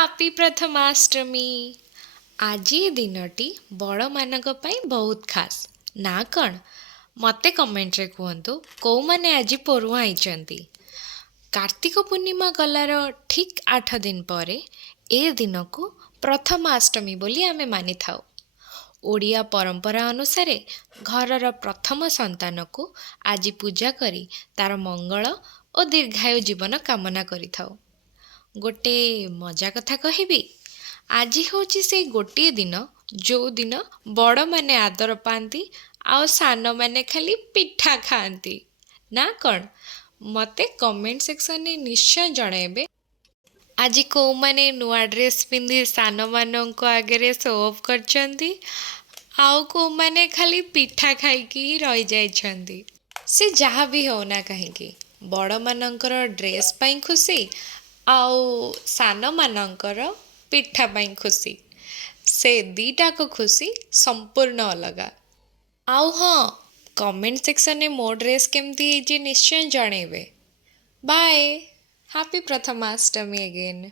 Happy Prathamastami. ଆଜି ଏ ଦିନଟି ବଡ଼ମାନଙ୍କ ପାଇଁ ବହୁତ ଖାସ୍ ନା କ'ଣ? ମୋତେ କମେଣ୍ଟରେ କୁହନ୍ତୁ କେଉଁମାନେ ଆଜି ପୋରୁହାଁ ହେଇଛନ୍ତି। କାର୍ତ୍ତିକ ପୂର୍ଣ୍ଣିମା ଗଲାର ଠିକ୍ 8 ଦିନ ପରେ ଏ ଦିନକୁ ପ୍ରଥମାଷ୍ଟମୀ ବୋଲି ଆମେ ମାନିଥାଉ। ଓଡ଼ିଆ ପରମ୍ପରା ଅନୁସାରେ ଘରର ପ୍ରଥମ ସନ୍ତାନକୁ ଆଜି ପୂଜା କରି ତାର ମଙ୍ଗଳ ଓ ଦୀର୍ଘାୟୁ ଜୀବନ କାମନା କରିଥାଉ। ଗୋଟେ ମଜା କଥା କହିବି, ଆଜି ହେଉଛି ସେଇ ଗୋଟିଏ ଦିନ ଯେଉଁ ଦିନ ବଡ଼ମାନେ ଆଦର ପାଆନ୍ତି ଆଉ ସାନମାନେ ଖାଲି ପିଠା ଖାଆନ୍ତି ନା କ'ଣ? ମୋତେ କମେଣ୍ଟ ସେକ୍ସନରେ ନିଶ୍ଚୟ ଜଣାଇବେ ଆଜି କେଉଁମାନେ ନୂଆ ଡ୍ରେସ୍ ପିନ୍ଧି ସାନମାନଙ୍କ ଆଗରେ ଶୋ ଅଫ୍ କରିଛନ୍ତି ଆଉ କେଉଁମାନେ ଖାଲି ପିଠା ଖାଇକି ହିଁ ରହିଯାଇଛନ୍ତି। ସେ ଯାହା ବି ହେଉନା କାହିଁକି, ବଡ଼ମାନଙ୍କର ଡ୍ରେସ୍ ପାଇଁ ଖୁସି ଆଉ ସାନମାନଙ୍କର ପିଠା ପାଇଁ ଖୁସି। ସେ ଦୁଇଟାକ ଖୁସି ସମ୍ପୂର୍ଣ୍ଣ ଅଲଗା। ଆଉ ହଁ, କମେଣ୍ଟ ସେକ୍ସନରେ ମୋ ଡ୍ରେସ୍ କେମିତି ହେଇଛି ନିଶ୍ଚୟ ଜଣାଇବେ। ବାଏ। Happy Prathamastami again.